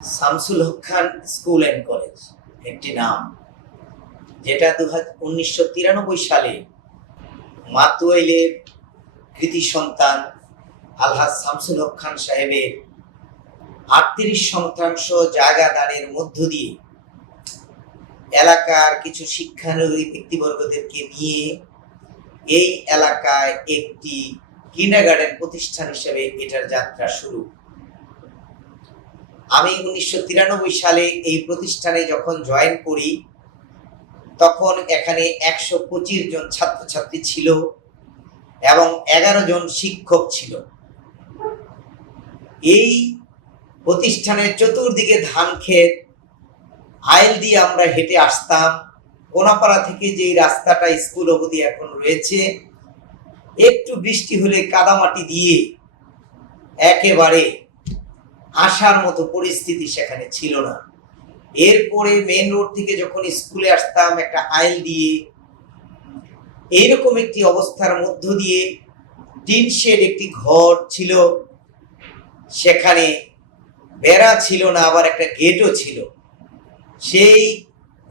Shamsul Haque Khan school and college একটি নাম, যেটা 1993 সালে মাতুয়াইলের কৃতি সন্তান আলহাজ শামসুল হক খান সাহেবের 38 শতাংশ জায়গা দানের মধ্য দিয়ে এলাকার কিছু শিক্ষানুরাগী ব্যক্তিবর্গদেরকে নিয়ে এই এলাকায় একটি কিন্ডারগার্টেন প্রতিষ্ঠান হিসেবে এটার যাত্রা শুরু। আমি 1993 সালে এই প্রতিষ্ঠানে যখন জয়েন করি, তখন এখানে 125 জন ছাত্রছাত্রী ছিল এবং 11 জন শিক্ষক ছিল। এই প্রতিষ্ঠানের চতুর্দিকে ধান ক্ষেত, আইল দিয়ে আমরা হেঁটে আসতাম। কোনাপাড়া থেকে যে রাস্তাটা স্কুল অবধি এখন রয়েছে, একটু বৃষ্টি হলে কাদামাটি দিয়ে একেবারে আসার মতো পরিস্থিতি সেখানে ছিল না। এরপরে মেন রোড থেকে যখন স্কুলে আসতাম, একটা আইল দিয়ে এইরকম একটি অবস্থার মধ্য দিয়ে টিন শেড একটি ঘর ছিল, সেখানে বেড়া ছিল না, আবার একটা গেটও ছিল। সেই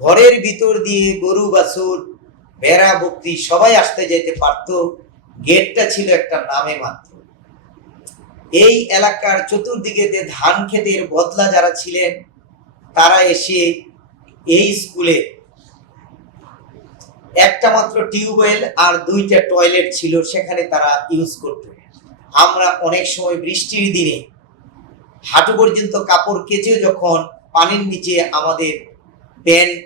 ঘরের ভিতর দিয়ে গরু বাছুর, বেড়া বকরি সবাই আসতে যেতে পারত। গেটটা ছিল একটা নামে মাত্র। এই এলাকার চতুর্দিকে যে ধান ক্ষেতের বদলা যারা ছিলেন, তারা এসে এই স্কুলে একটা মাত্র টিউবওয়েল আর 2টা টয়লেট ছিল, সেখানে তারা ইউজ করত। আমরা অনেক সময় বৃষ্টির দিনে হাঁটু পর্যন্ত কাপড় কেচে যখন পানির নিচে আমাদের প্যান্ট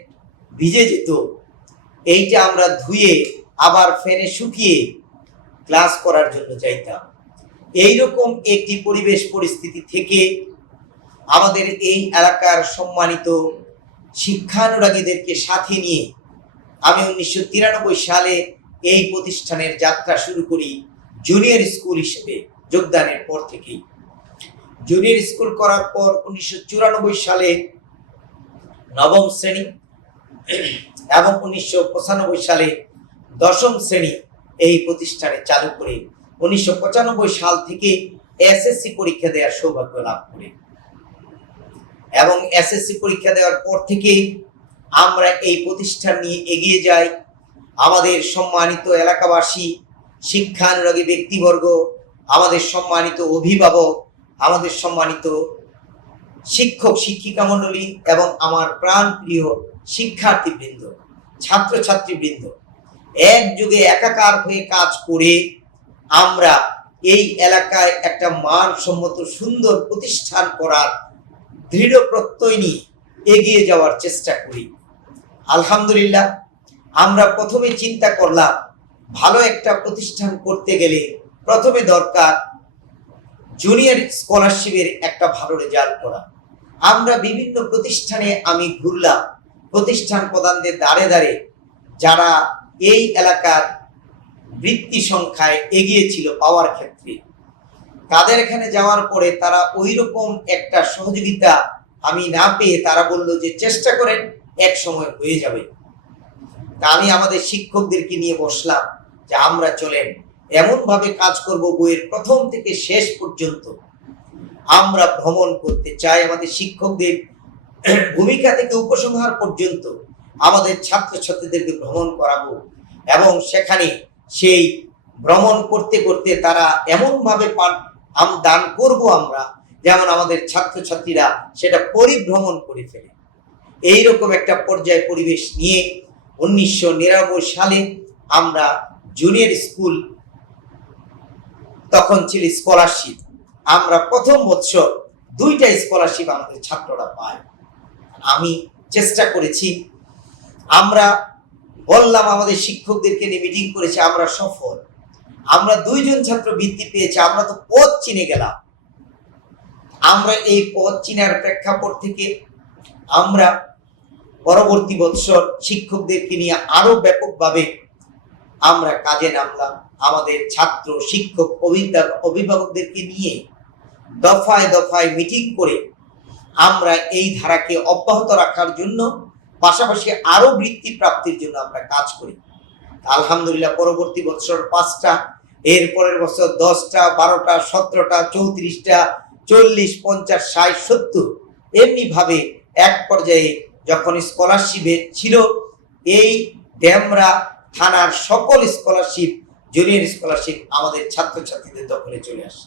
ভিজে যেত, এইটা আমরা ধুয়ে আবার ফ্যানে শুকিয়ে ক্লাস করার জন্য যাইতাম। এইরকম একটি পরিবেশ পরিস্থিতি থেকে আমাদের এই এলাকার সম্মানিত শিক্ষানুরাগীদেরকে সাথে নিয়ে আমি 1993 সালে এই প্রতিষ্ঠানের যাত্রা শুরু করি জুনিয়র স্কুল হিসেবে যোগদানের পর থেকেই। জুনিয়র স্কুল করার পর 1994 সালে 9ম শ্রেণী এবং 1995 সালে 10ম শ্রেণী এই প্রতিষ্ঠানে চালু করে 1995 সাল থেকে এসএসসি পরীক্ষা দেওয়ার সৌভাগ্য লাভ করে, এবং এসএসসি পরীক্ষা দেওয়ার পর থেকে আমরা এই প্রতিষ্ঠান নিয়ে এগিয়ে যাই। আমাদের সম্মানিত এলাকাবাসী, শিক্ষানুরাগী ব্যক্তিবর্গ, আমাদের সম্মানিত অভিভাবক, আমাদের সম্মানিত শিক্ষক শিক্ষিকা মণ্ডলী এবং আমার প্রাণপ্রিয় শিক্ষার্থীবৃন্দ, ছাত্রছাত্রীবৃন্দ একযোগে একাকার হয়ে কাজ করে আমরা এই এলাকায় একটা মানসম্মত সুন্দর প্রতিষ্ঠান করার দৃঢ় প্রত্যয় নিয়ে এগিয়ে যাওয়ার চেষ্টা করি। আলহামদুলিল্লাহ, আমরা প্রথমে চিন্তা করলাম ভালো একটা প্রতিষ্ঠান করতে গেলে প্রথমে দরকার জুনিয়র স্কলারশিপের একটা ভালো রেজাল্ট করা। আমরা বিভিন্ন প্রতিষ্ঠানে আমি ঘুরলাম, প্রতিষ্ঠান প্রধানদের দ্বারে দ্বারে যারা এই এলাকার বৃত্তি সংখ্যায় এগিয়ে ছিল পাওয়ার ক্ষেত্রে, তাদের এখানে যাওয়ার পরে তারা ওই রকম একটা সহযোগিতা আমি না পেয়ে তারা বলল যে চেষ্টা করেন, এক সময় হয়ে যাবে। তা আমি আমাদের শিক্ষকদেরকে নিয়ে বসলাম যে আমরা চলেন এমন ভাবে কাজ করব, বইয়ের প্রথম থেকে শেষ পর্যন্ত আমরা ভ্রমণ করতে চাই। আমাদের শিক্ষকদের ভূমিকা থেকে উপসংহার পর্যন্ত আমাদের ছাত্রছাত্রীদেরকে ভ্রমণ করাবো, এবং সেখানে সেই ভ্রমণ করতে করতে তারা এমনভাবে দান করব আমরা, যেমন আমাদের ছাত্রছাত্রীরা সেটা পরিভ্রমণ করে ফেলে। এইরকম একটা পর্যায় পরিবেশ নিয়ে 1999 সালে আমরা জুনিয়র স্কুল, তখন ছিল স্কলারশিপ, আমরা প্রথম বছর 2টা স্কলারশিপ আমাদের ছাত্ররা পায়। আমি চেষ্টা করেছি, আমরা বললাম আমাদের শিক্ষকদেরকে নিয়ে মিটিং করেছি, আমরা সফল। আমরা 2 জন ছাত্র বৃত্তি পেয়েছি, আমরা তো পথ চিনে গেলাম। আমরা এই পথ চিনার প্রেক্ষাপট থেকে আমরা পরবর্তী বছর শিক্ষকদেরকে নিয়ে আরো ব্যাপকভাবে আমরা কাজে নামলাম। আমাদের ছাত্র শিক্ষক অভিভাবকদেরকে নিয়ে দফায় দফায় মিটিং করে আমরা এই ধারাকে অব্যাহত রাখার জন্য, পাশাপাশি আরো বৃত্তি প্রাপ্তির জন্য আমরা কাজ করি। আলহামদুলিল্লাহ, পরবর্তী বছর 5টা, এর পরের বছর 10টা, 12টা, 17টা, 34টা, 40, 50, 60, 70 এমনিভাবে এক পর্যায়ে যখন স্কলারশিপে ছিল, এই ডেমরা থানার সকল স্কলারশিপ, জুনিয়র স্কলারশিপ আমাদের ছাত্রছাত্রীদের দখলে চলে আসে।